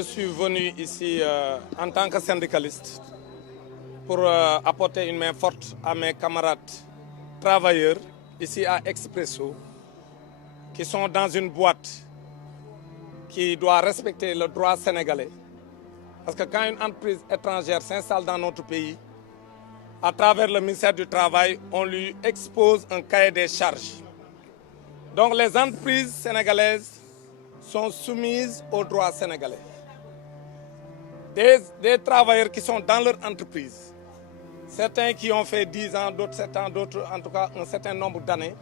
Je suis venu ici en tant que syndicaliste pour apporter une main forte à mes camarades travailleurs ici à Expresso qui sont dans une boîte qui doit respecter le droit sénégalais. Parce que quand une entreprise étrangère s'installe dans notre pays, à travers le ministère du Travail, on lui expose un cahier des charges. Donc les entreprises sénégalaises sont soumises au droit sénégalais. Des travailleurs qui sont dans leur entreprise, certains qui ont fait 10 ans, d'autres 7 ans, d'autres en tout cas un certain nombre d'années,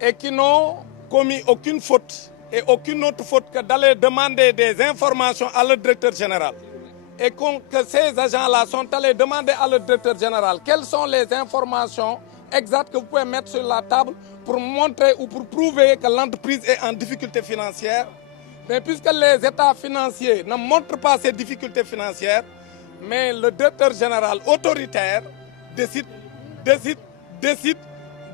et qui n'ont commis aucune faute et aucune autre faute que d'aller demander des informations à leur directeur général. Et que ces agents-là sont allés demander à leur directeur général quelles sont les informations exactes que vous pouvez mettre sur la table pour montrer ou pour prouver que l'entreprise est en difficulté financière. Mais puisque les états financiers ne montrent pas ces difficultés financières, mais le directeur général autoritaire décide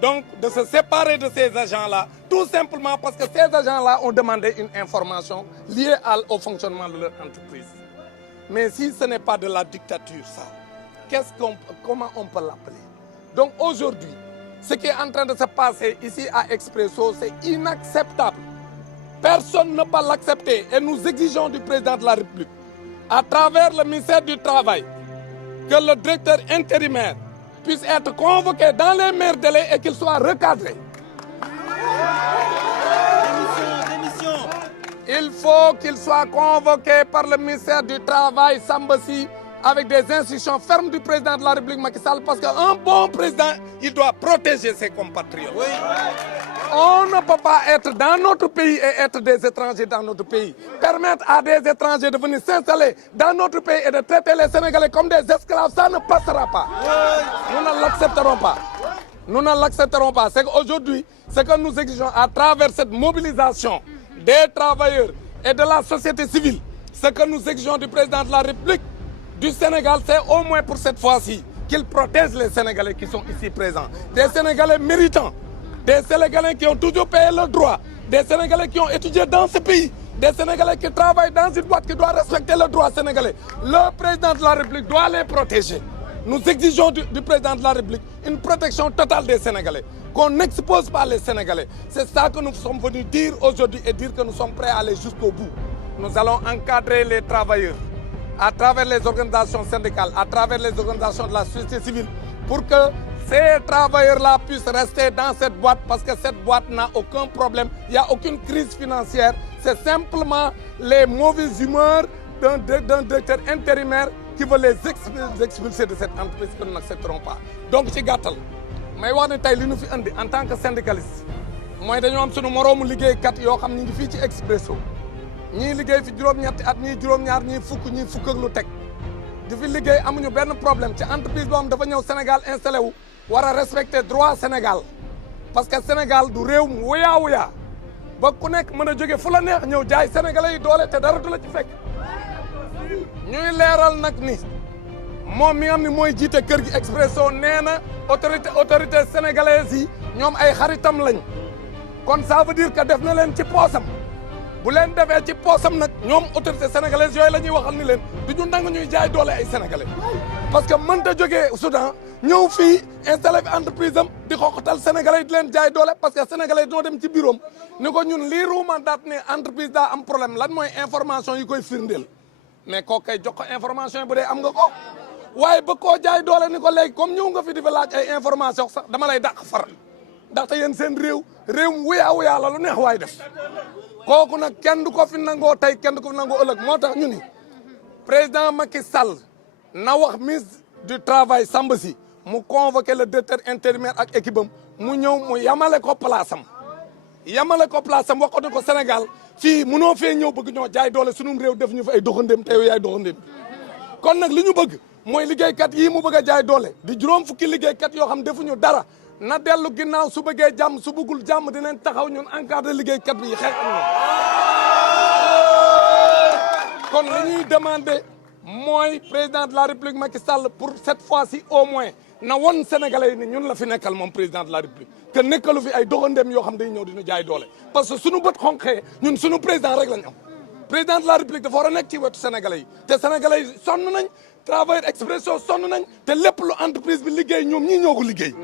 donc de se séparer de ces agents-là, tout simplement parce que ces agents-là ont demandé une information liée au fonctionnement de leur entreprise. Mais si ce n'est pas de la dictature, ça, comment on peut l'appeler? Donc aujourd'hui, ce qui est en train de se passer ici à Expresso, c'est inacceptable. Personne ne peut l'accepter et nous exigeons du président de la République, à travers le ministère du Travail, que le directeur intérimaire puisse être convoqué dans les meilleurs délais et qu'il soit recadré. Démission. Il faut qu'il soit convoqué par le ministère du Travail, Sambassi, avec des instructions fermes du président de la République Macky Sall, parce qu'un bon président, il doit protéger ses compatriotes. Oui. On ne peut pas être dans notre pays et être des étrangers dans notre pays. Permettre à des étrangers de venir s'installer dans notre pays et de traiter les Sénégalais comme des esclaves, ça ne passera pas. Nous ne l'accepterons pas. Nous ne l'accepterons pas. C'est qu'aujourd'hui, ce que nous exigeons à travers cette mobilisation des travailleurs et de la société civile, ce que nous exigeons du président de la République du Sénégal, c'est au moins pour cette fois-ci qu'il protège les Sénégalais qui sont ici présents. Des Sénégalais méritants, des Sénégalais qui ont toujours payé leurs droits, des Sénégalais qui ont étudié dans ce pays, des Sénégalais qui travaillent dans une boîte qui doit respecter le droit sénégalais. Le président de la République doit les protéger. Nous exigeons du président de la République une protection totale des Sénégalais, qu'on n'expose pas les Sénégalais. C'est ça que nous sommes venus dire aujourd'hui et dire que nous sommes prêts à aller jusqu'au bout. Nous allons encadrer les travailleurs à travers les organisations syndicales, à travers les organisations de la société civile, pour que ces travailleurs-là puissent rester dans cette boîte, parce que cette boîte n'a aucun problème, il n'y a aucune crise financière, c'est simplement les mauvaises humeurs d'un directeur intérimaire qui veut les expulser de cette entreprise que nous n'accepterons pas. Donc ci gàttal may wax ne tey li ñu fi andi en tant que syndicaliste mooy dañoo am sunu moroomu liggéeykat yoo xam ñu ngi fii ci Expresso ñii liggéey fi juróom-ñetti at ñii juróom-ñaar ñii fukk ak lu teg di fi liggéey amuñu benn problème ci entreprise boo xam dafa ñëw Sénégal installé wu war a respecter droit Sénégal parce que Sénégal du réew mu wuyaa ba ku nekk mën a jóge fu la neex ñëw jaay sénégalais yi doole te dara du la ci fekk ñuy leeral nag ni moom mi nga xam ne mooy jiite kër gi Expresso nee na autorité sénégalaise yi ñoom ay xaritam lañ kon ça veut dire que def na leen ci poosam bu leen defee ci poosam nag ñoom autorité sénégalaise yooyu la ñuy waxal ni leen du ñu nangu ñuy jaay doole ay sénégalais parce que mënta jógee Soudan ñëw fii installé fi entreprise am di xoxatal sénégalais yi di leen jaay doole parce que sénégalais yi doo dem ci bureau am ni ko ñun lii ruuma daat ne entreprise daa am problème lan mooy information yi koy firndeel mais koo kay jox ko information yi bu dee am nga ko waaye ba koo jaay doole ni ko léegi comme ñëw nga fi di fa laaj ay information sax dama lay dàq far ndaxte yéen seen réew mu wuyaa la lu neex waay def kooku nag kenn du ko fi nangoo tey kenn du ko fi nangoo ëllëg moo tax ñu ni président Macky Sall na wax ministre du travail Samba Sy mu convoqué le directeur intérimaire ak équipe am mu ñëw mu yamale ko place am wax ko ne ko Sénégal fii mënoo fee ñëw bëgg ñoo jaay doole sunum réew def ñu fi ay doxandéem te yow yaay doxandéem kon nag li ñu bëgg mooy liggéeykat yii mu bëgg a jaay doole di juróom fukki liggéeykat yoo xam defuñu dara na dellu ginnaaw su bëggee jàmm su bëggul jàmm dinañ taxaw ñun encadré liggéeykat bi xeex kon li ñuy demandé mooy président de la République Macky Sall pour cette fois-ci au moins na won Sénégalais yi ni ñun la fi nekkal moom président de la République que nekkalu fi ay doxandéem yoo xam day ñëw dinu jaay doole parce que suñu bët xonqee ñun suñu président rek lañ am président de la république dafa war a nekk ci wetu sénégalais yi te sénégalais yi sonn nañ travailleur Expresso sonn nañ te lépp lu entreprise bi liggéey ñoom ñii ñoo ko liggéey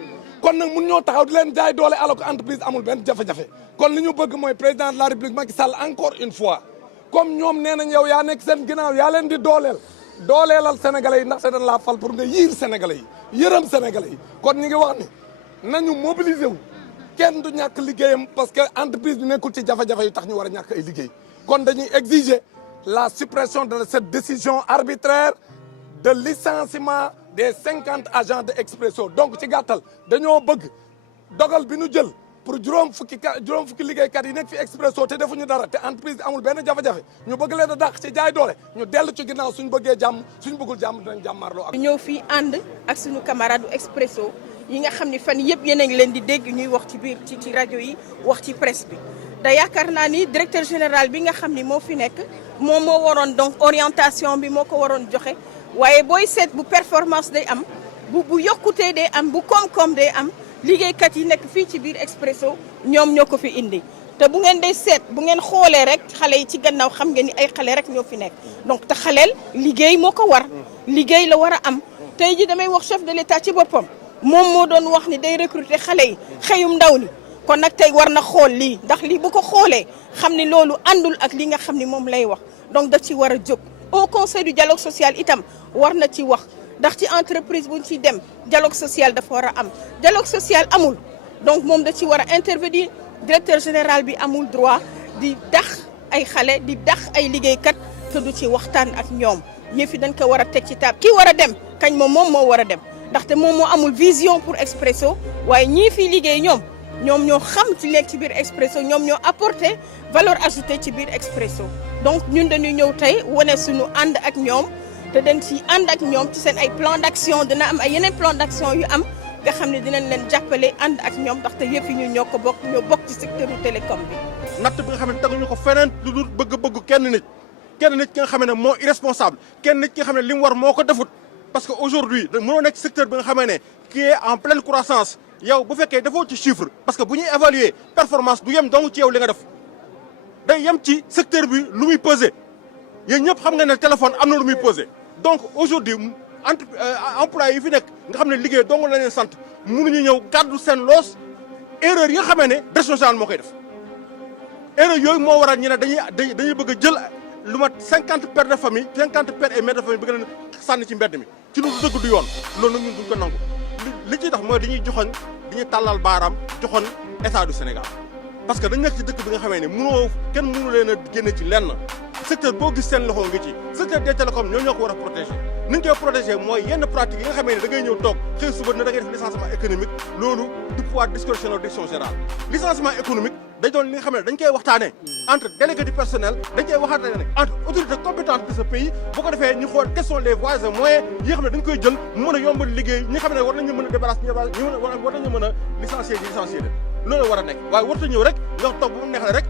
kon nag mun ñoo taxaw di leen jaay doole alors que entreprise amul benn jafe-jafe kon li ñu bëgg mooy président de la république Macky Sall encore une fois comme ñoom nee nañ yow yaa nekk seen ginnaaw yaa leen di dooleelal sénégalais yi ndaxte dañ laa fal pour nga yiir sénégalais yi yërëm sénégalais yi kon ñu ngi wax ni nañu mobiliser wu kenn du ñàkk liggéeyam parce que entreprise bi nekkul ci jafe-jafe yu tax ñu war a ñàkk ay liggéey kon dañuy exiger la suppression de cette décision arbitraire de licenciement des 50 agents de Expresso donc ci gàttal dañoo bëgg dogal bi ñu jël pour juróom fukki liggéeykat yi nekk fi Expresso te defuñu dara te entreprise bi amul benn jafe-jafe ñu bëgg leen a dàq ci jaay doole ñu dellu ci ginnaaw suñu bëggee jàmm suñu bëggul jàmm dinañ jàmmarloo ak. ñëw fii ànd ak suñu camarade Expresso yi nga xam ni fan yëpp yéen a ngi leen di dégg ñuy wax ci biir ci rajo yi wax ci presse bi da yaakaar naa ni directeur général bi nga xam ni moo fi nekk moom moo waroon donc orientation bi moo ko waroon joxe waaye booy seet bu performance day am bu yokkutee day am bu koom-koom day am liggéeykat yi nekk fii ci biir Expresso ñoom ñoo ko fi indi te bu ngeen day seet bu ngeen xoolee rek xale yi ci gannaaw xam ngeen ni ay xale rek ñoo fi nekk donc te xaleel liggéey moo ko war liggéey la war a am tey ji damay wax chef de l'État ci boppam moom moo doon wax ni day recruter xale yi xëyum ndaw ni kon nag tey war na xool lii ndax lii bu ko xoolee xam ni loolu àndul ak li nga xam ni moom lay wax donc daf ci war a jóg au conseil du dialogue social itam war na ci wax ndax ci entreprise buñ ciy dem dialogue social dafa war a am dialogue social amul donc moom da ci war a intervenir directeur général bi amul droit di dax ay xale di dax ay liggéeykat te du ci waxtaan ak ñoom yëf yi dañ ko war a teg ci taab kii war a dem kañ moom moo war a dem ndaxte moom moo amul vision pour Expresso waaye ñii fii liggéey ñoom ñoo xam ci lekk ci biir Expresso ñoom ñoo apporté valeur ajoutée ci biir Expresso donc ñun dañuy ñëw tey wane suñu ànd ak ñoom te dañ ci ànd ak ñoom ci seen ay plan d'action dina am ay yeneen plan d'action yu am nga xam ne dinañ leen jàppale ànd ak ñoom ndaxte yëf yi ñoo bokk ci secteur u télécom bi. natt bi nga xam ne teguñu ko feneen lu dul bëgg-bëggu kenn nit ki nga xam ne moo irresponsable kenn nit ki nga xam ne li mu war moo ko defut parce que aujourd'hui mënoo nekk ci secteur bi nga xamee ne qui est en pleine croissance yow bu fekkee defoo ci chiffre parce que bu ñuy évaluer performance du yem donc ci yow li nga def day yem ci secteur bi lu muy peser yéen ñëpp xam nga ne téléphone am na lu muy peser donc aujourd'hui employés yi fi nekk nga xam ne liggéey dong la leen sant mënuñu ñëw gàddu seen loos erreur yi nga xamee ne direction générale moo koy def erreur yooyu moo waral ñu ne dañuy bëgg a jël lu mat 50 pères de famille 50 pères et mères de famille bëgg leen sànni ci mbedd mi ci lu dëgg du yoon loolu nag ñun duñ ko nangu li ciy tax mooy dañuy tàllal baaraam joxoon état du Sénégal parce que dañ nekk ci dëkk bi nga xamee ne kenn mënu leen a génne ci lenn secteur boo gis seen loxo nga ci secteur des télécoms ñoo ko war a protéger ni ñu koy protéger mooy yenn pratique yi nga xamee ne da ngay ñëw toog xëy suba ne da ngay def licenciement économique loolu du pouvoir discrétionnaire direction générale licenciement économique day doon li nga xam ne dañ koy waxtaanee entre délégué du personnel dañ koy waxtaanee entre autorités compétentes de ce pays bu ko defee ñu xool quels sont les voies et moyens yi nga xam ne dañ koy jël mën a yombal liggéey ñi nga xam ne war nañu mën a débarrasser war nañu mën a licencier leen loolu war a nekk waaye warta ñëw rek nga toog bu mu neex ne rek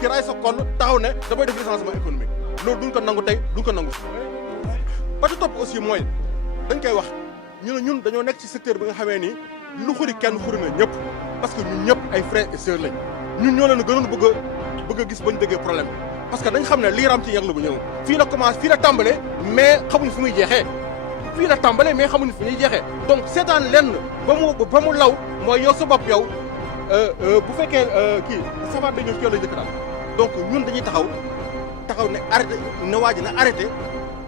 ki raay sa kon taxaw ne damay def licenciement économique loolu duñ ko nangu tey duñ ko nangu ba ci topp aussi mooy dañ koy wax ñun dañoo nekk ci secteur bi nga xamee ni lu xuri kenn xuri na ñëpp parce que ñun ñëpp ay frères et sœurs lañ ñun ñoo leen gënoon bëgg a gis bañ déggee problème bi parce que dañ xam ne lii ram ci yàgg la bu ñëw fii la commencé fii la tàmbalee mais xamuñ fu muy jeexee fii la tàmbalee mais xamuñ fu ñuy jeexee donc seetaan lenn ba mu law mooy yow sa bopp yow bu fekkee kii safaan dañu ci yow lay dëkk daal donc ñun dañuy taxaw ne arrêté ne waa ji na arrêté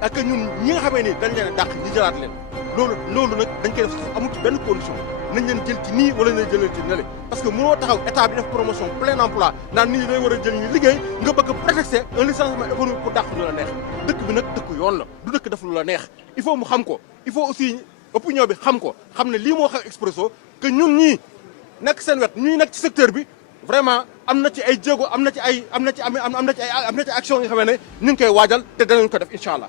ak ñun ñi nga xamee ni dañ leen a dàq ñu jëlaat leen loolu nag dañ koy def amul ci benn condition nañ leen jël ci nii wala nañ jël ci nele parce que mënoo taxaw état bi def promotion plein emploi naan nit ñi day war a jël ñu liggéey nga bëgg a prétexter un licenciement économique pour dàq lu la neex dëkk bi nag dëkk yoon la du dëkk def lu la neex il faut mu xam ko il faut aussi opinion bi xam ne lii moo xew Expresso que ñun ñii nekk seen wet ñuy nekk ci secteur bi vraiment am na ci ay jéego am na ci action yi nga xam ne ñu ngi koy waajal te danañ ko def incha allah